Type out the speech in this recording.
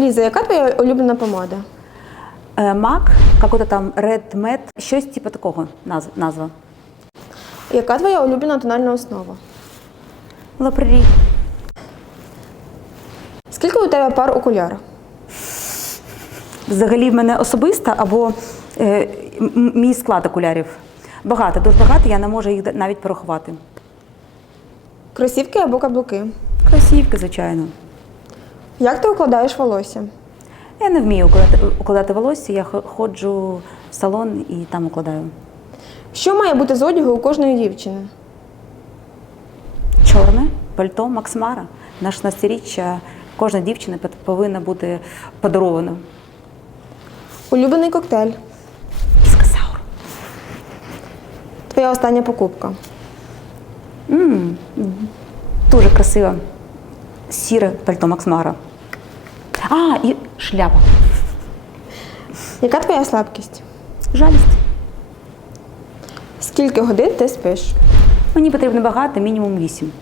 Ліза, яка твоя улюблена помада? Е, Мак, какой-то там Red Met, щось типу такого назва. Яка твоя улюблена тональна основа? Лапрері. Скільки у тебе пар окулярів? Взагалі в мене особиста або е, мій склад окулярів. Багато, дуже багато, я не можу їх навіть порахувати. Кросівки або каблуки? Кросівки, звичайно. Як ти укладаєш волосся? Я не вмію укладати, укладати волосся, я ходжу в салон і там укладаю. Що має бути з одягу у кожної дівчини? Чорне, пальто Максмара. На 16-річчя кожна дівчина повинна бути подарована. Улюблений коктейль. Скасаур. Твоя остання покупка. м Дуже красиво. Сіре пальто Максмара. А, і шляпа. Яка твоя слабкість? Жалість. Скільки годин ти спиш? Мені потрібно багато, мінімум 8.